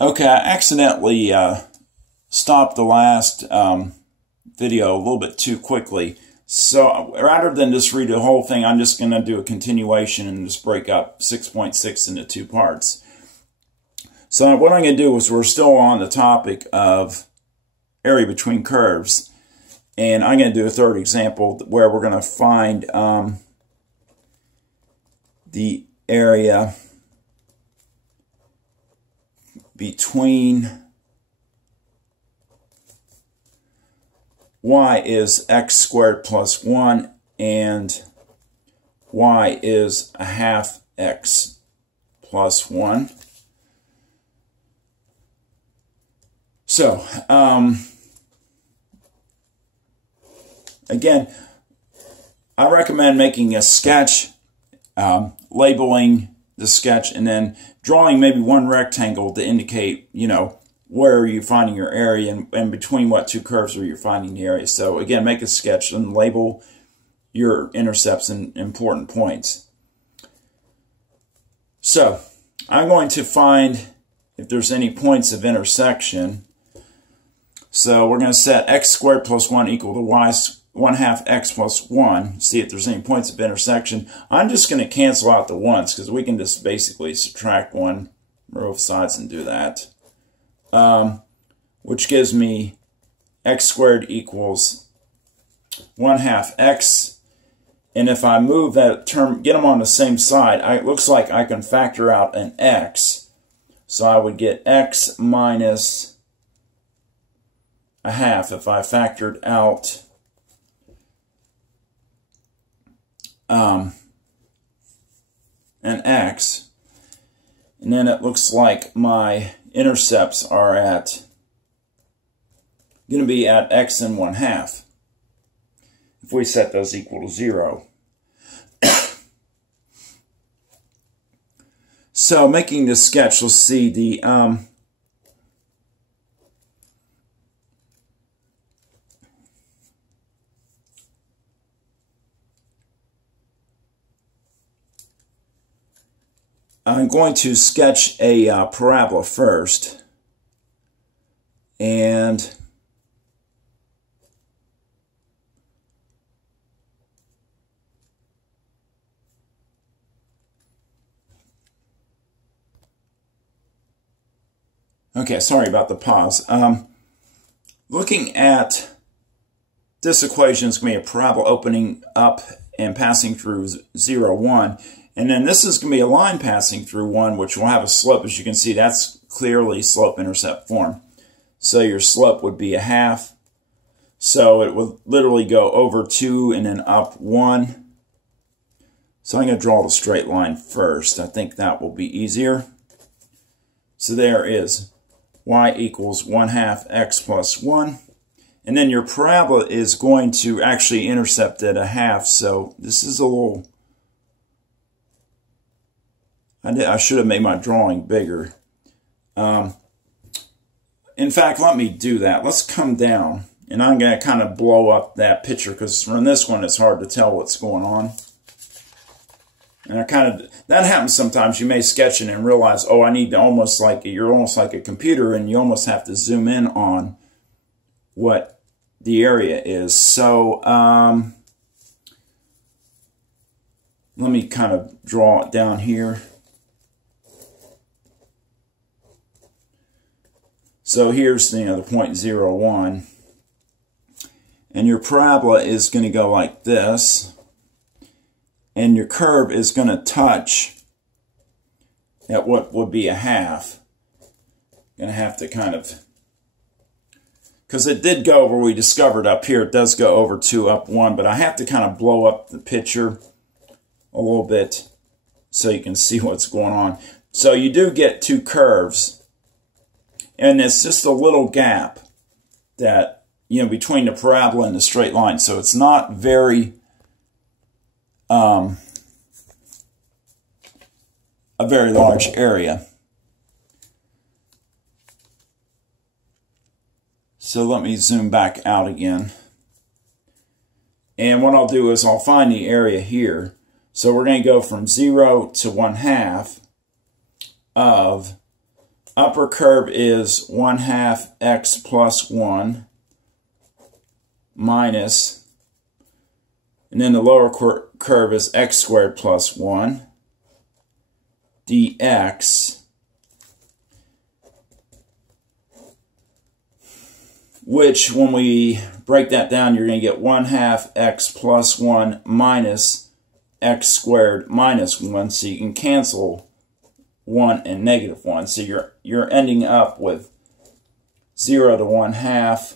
Okay, I accidentally stopped the last video a little bit too quickly. So rather than just read the whole thing, I'm just going to do a continuation and just break up 6.6 into two parts. So what I'm going to do is we're still on the topic of area between curves. And I'm going to do a third example where we're going to find the area between y is x squared plus 1 and y is a half x plus 1. So, again, I recommend making a sketch, labeling the sketch, and then drawing maybe one rectangle to indicate, where are you finding your area and between what two curves are you finding the area. So again, make a sketch and label your intercepts and important points. So I'm going to find if there's any points of intersection. So we're going to set x squared plus 1 equal to y 1/2 x plus 1. See if there's any points of intersection. I'm just going to cancel out the ones because we can just basically subtract one row of sides and do that. Which gives me x squared equals 1/2 x. And if I move that term, get them on the same side, it looks like I can factor out an x. So I would get x minus a half if I factored out an x. And then it looks like my intercepts are going to be at x and 1/2 if we set those equal to 0. So making this sketch, let's see the I'm going to sketch a parabola first, and okay, sorry about the pause. Looking at this equation, it's going to be a parabola opening up and passing through 0, 1. And then this is going to be a line passing through 1, which will have a slope. As you can see, that's clearly slope-intercept form. So your slope would be a half. So it would literally go over 2 and then up 1. So I'm going to draw the straight line first. I think that will be easier. So there is y equals 1/2 x plus 1. And then your parabola is going to actually intercept at a half. So this is a little... I should have made my drawing bigger. In fact, let me do that. Let's come down, and I'm going to kind of blow up that picture because from this one it's hard to tell what's going on. And that happens sometimes. You may sketch it and realize, oh, I need to you're almost like a computer, and you almost have to zoom in on what the area is. So let me kind of draw it down here. So here's the point 0, 1. And your parabola is going to go like this. And your curve is going to touch at what would be a half. Going to have to kind of... Because it did go where we discovered up here. It does go over 2, up 1. But I have to kind of blow up the picture a little bit so you can see what's going on. So you do get two curves. And it's just a little gap that, between the parabola and the straight line. So it's not very, a very large area. So let me zoom back out again. And what I'll do is I'll find the area here. So we're going to go from 0 to 1/2 of upper curve is 1/2 x plus 1 minus, and then the lower curve is x squared plus 1 dx, which when we break that down, you're going to get 1/2 x plus 1 minus x squared minus 1, so you can cancel 1 and negative 1. So you're ending up with 0 to 1/2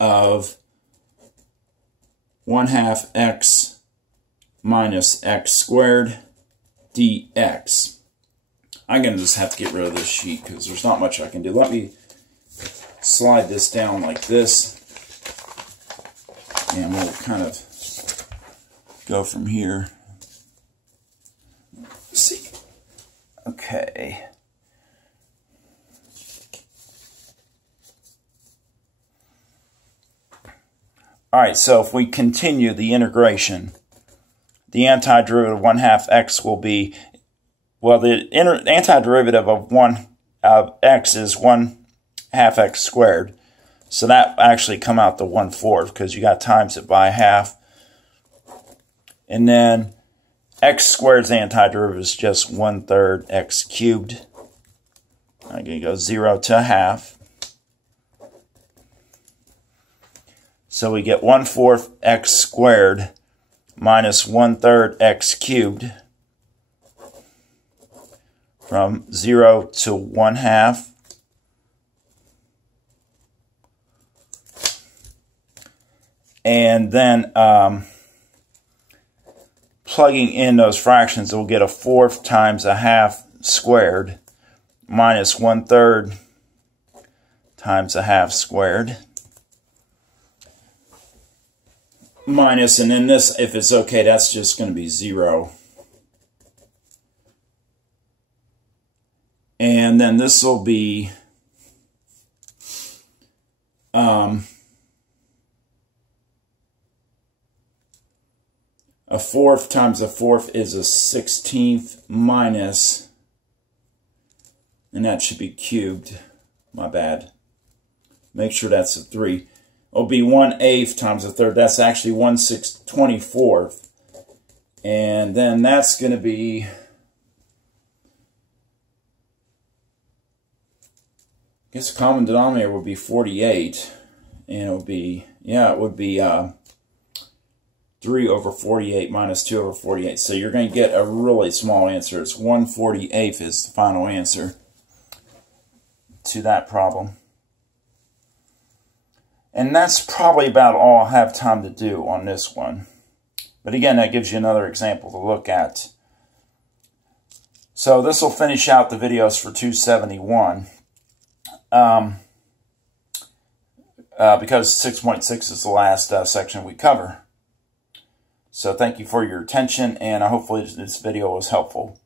of 1/2 x minus x squared dx. I'm going to just have to get rid of this sheet because there's not much I can do. Let me slide this down like this, and we'll kind of go from here. Let's see. Okay. All right, so if we continue the integration, the antiderivative of 1/2 x will be, well, the antiderivative of x is 1/2 x squared. So that actually come out to 1/4 because you got times it by half. And then x squared's antiderivative is just 1/3 x cubed. I'm going to go 0 to 1/2. So we get 1/4 x squared minus 1/3 x cubed from 0 to 1/2. And then plugging in those fractions, we'll get 1/4 times 1/2 squared minus 1/3 times 1/2 squared. Minus, and then this, if it's okay, that's just going to be 0. And then this will be a 1/4 times a 1/4 is a 16th minus, and that should be cubed. My bad. Make sure that's a 3. It'll be 1/8 times a 1/3. That's actually 1/24. And then that's going to be, I guess the common denominator would be 48. And it would be, yeah, it would be 3 over 48 minus 2 over 48. So you're going to get a really small answer. It's 1/48 is the final answer to that problem. And that's probably about all I have time to do on this one. But again, that gives you another example to look at. So this will finish out the videos for 271. Because 6.6 is the last section we cover. So thank you for your attention, and hopefully this video was helpful.